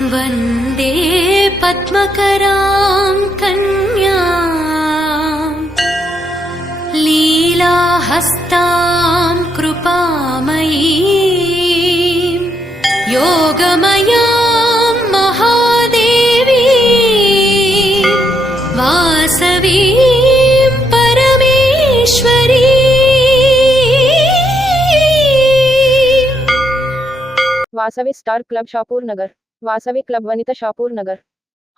वन्दे पद्मकरां कन्या लीलाहस्तां कृपामयी Yogamaya Mahadevi Vasavi Parameshwari Vasavi star club Shahpur Nagar Vasavi club Vanitha Shahpur Nagar.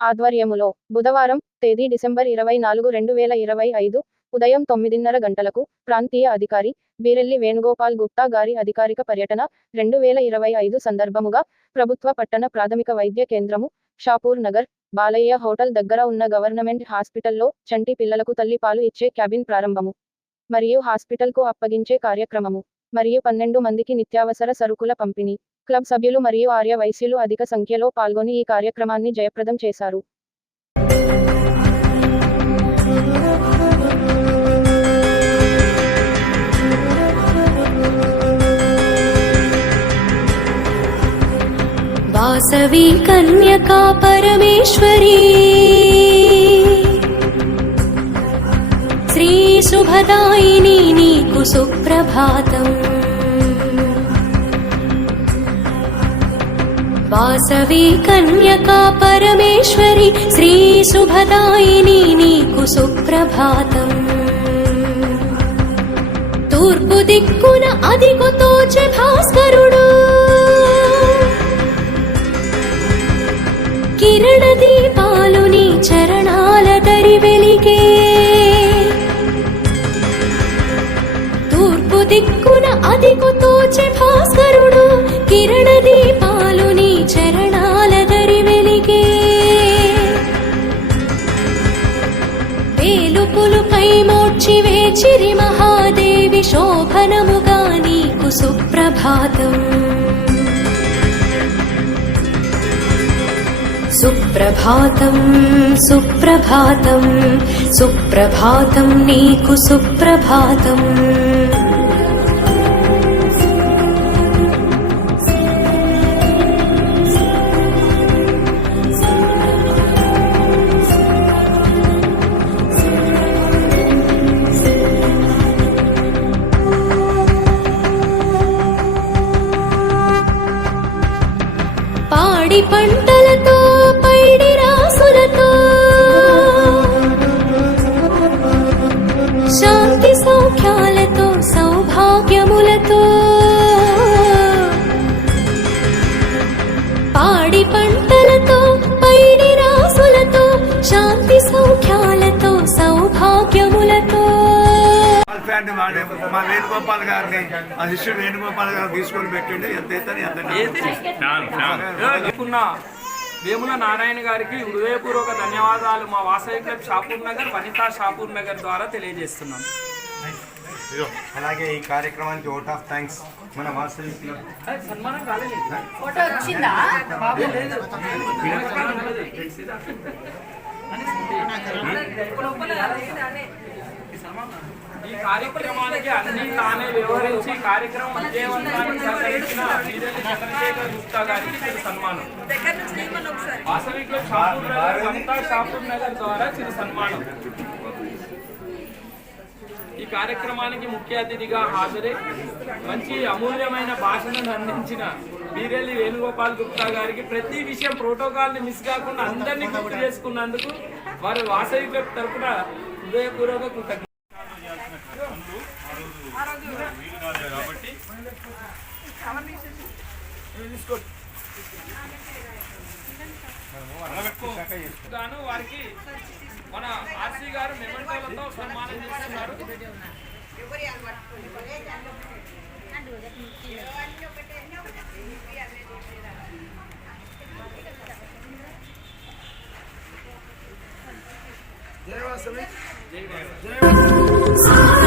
ఆధ్వర్యములో బుధవారం తేదీ డిసెంబర్ ఇరవై నాలుగు రెండు వేల ఇరవై ఐదు ఉదయం తొమ్మిదిన్నర గంటలకు ప్రాంతీయ అధికారి బీరెల్లి వేణుగోపాల్ గుప్తా గారి అధికారిక పర్యటన రెండు వేల ఇరవై ఐదు సందర్భముగా ప్రభుత్వ పట్టణ ప్రాథమిక వైద్య కేంద్రము షాపూర్ నగర్ బాలయ్య హోటల్ దగ్గర ఉన్న గవర్నమెంట్ హాస్పిటల్లో చంటి పిల్లలకు తల్లి పాలు ఇచ్చే క్యాబిన్ ప్రారంభము మరియు హాస్పిటల్కు అప్పగించే కార్యక్రమము. మరియు పన్నెండు మందికి నిత్యావసర సరుకుల పంపిణీ క్లబ్ సభ్యులు మరియు ఆర్య వైశ్యులు అధిక సంఖ్యలో పాల్గొని ఈ కార్యక్రమాన్ని జయప్రదం చేశారు. వాసవి కన్యకా పరమేశ్వరీ శుభదాయిని నీకు సుప్రభాతం. వాసవి కన్యకా పరమేశ్వరి శ్రీ సుభదాయిని నీకు సుప్రభాతం. తూర్పు దిక్కున అదిగు తోచె భాస్కరుడు. కిరణ దీపాలు నీ చరణాల దిక్కున అదిగు భాస్కరుడు కిరణ దీపాలు నీ చరణాల దరి వెలిగే. వేచిరి మహాదేవి శోభనముగా నీకు సుప్రభాతం. సుప్రభాతం సుప్రభాతం సుప్రభాతం నీకు సుప్రభాతం. அடிபணி వాడే మా వేణుగోపాల్ గారిని మా శిష్యుడు వేణుగోపాల్ గారు తీసుకొని పెట్టిండే. ఎంత ఎత్తని ఎంత వేముల నారాయణ గారికి హృదయపూర్వక ధన్యవాదాలు మా వాసవి క్లబ్ షాపూర్ నగర్ వనితా షాపూర్ నగర్ ద్వారా తెలియజేస్తున్నాం. అలాగే ఈ కార్యక్రమానికి ఓట్ ఆఫ్ థ్యాంక్స్ మన వాసవి క్లబ్. సన్మానం కాలేదు. ఈ కార్యక్రమానికి అన్ని తానే వ్యవహరించి కార్యక్రమం విజయవంతానికి సహకరించిన వీరేంద్ర చంద్రశేఖర్ గుప్తా గారికి సన్మానం. వాసవి క్లబ్ షాపూర్ నగర్ వనితా షాపూర్ నగర్ ద్వారా చిరు సన్మానం. ఈ కార్యక్రమానికి ముఖ్య అతిథిగా హాజరై మంచి అమూల్యమైన భాషను అందించిన బీరెల్లి వేణుగోపాల్ గుప్తా గారికి ప్రతి విషయం ప్రోటోకాల్ని మిస్ కాకుండా అందరినీ గుర్తు చేసుకున్నందుకు వారి వాసవి క్లబ్ కాబట్టి గాను వారికి మన ఆర్సీ గారు మెమెంటోలతో సన్మానం చేస్తున్నారు. దేవాసమి Jai Mata.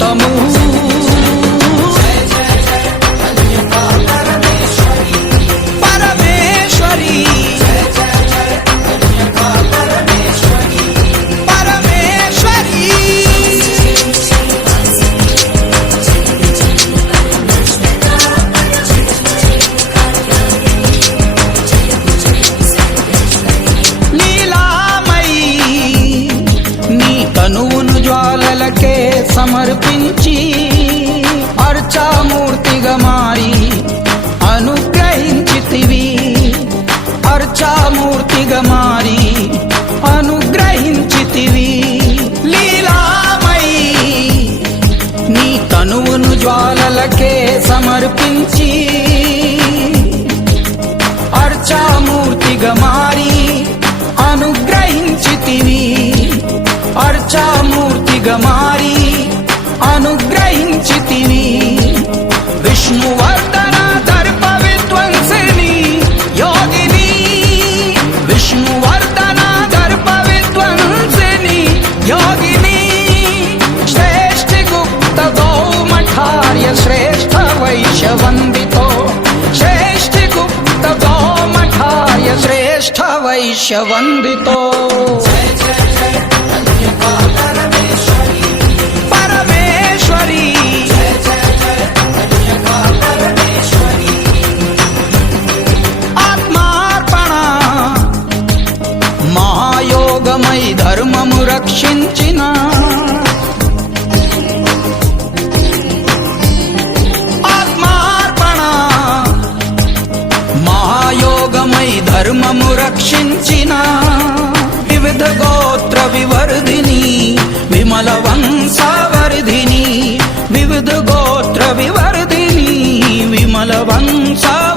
పరమేశ్వరి మూర్తిగా మారి అనుగ్రహించితివి. అర్చామూర్తిగా మారి అనుగ్రహించితివి. లీలామై నీ తనువును జ్వాలలకే సమర్పించి. అర్చామూర్తిగా మారి అనుగ్రహించితివి. అర్చామూర్తిగా మారి అనుగ్ర విష్ణువర్ధన దర్ప విధ్వంసిని యోగిని. విష్ణువర్ధన దర్ప విధ్వంసిని యోగిని. శ్రేష్ఠ గుప్త గౌమఠార్య శ్రేష్ఠ వైశ్యవందితో శ్రేష్ఠ గుప్త గౌమఠార్య శ్రేష్ఠ మూలమై ధర్మము రక్షించిన. ఆత్మార్పణ మహాయోగమై ధర్మము రక్షించిన. వివిధ గోత్ర వివర్ధిని విమల వంశావర్ధిని వివిధ గోత్ర వివర్ధిని విమల వంశావర్ధిని.